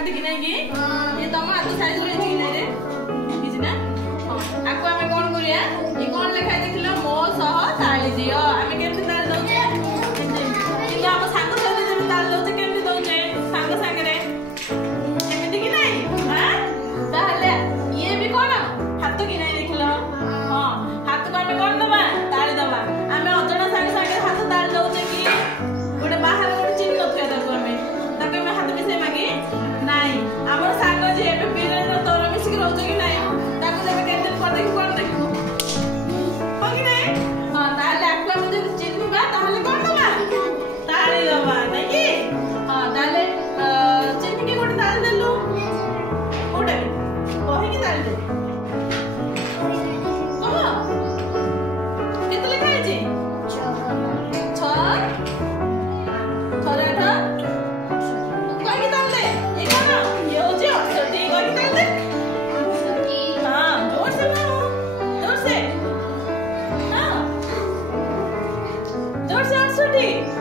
देखते कि नहीं कि ये तुम हाथ साइज रे कि नहीं रे किछ ना आको हमें कोन करिया ये कोन लिखा देखिलो मो सह ताली दियो हमें केमति ताली दउचे कि हम सांग सहित जे ताली दउचे केमति दउचे सांग संग रे केमति कि नहीं हां ताहले ये भी कोन हाथ कि नहीं देखिलो हां हाथ को हमें कोन दबा ताली दबा हमें अजणा संग संग हाथ ताली दउचे कि गोटे बाहर गोटे चिन्ह नथिया ताको हमें हाथ मिसे मागी नहीं हमर सांग जे एबे पीरे तोर मिसिक रहउछ कि नहीं ताको जब केते पर देखि कोन देखिबो पगी नहीं हां ताले आको हम जे चिन्हबा ताले कोन दबा ताली दबा नहीं कि हां ताले चिन्ह के गोटे ताली देलु गोटे कहि कि ताली दे कहो केते लिखा है जी 6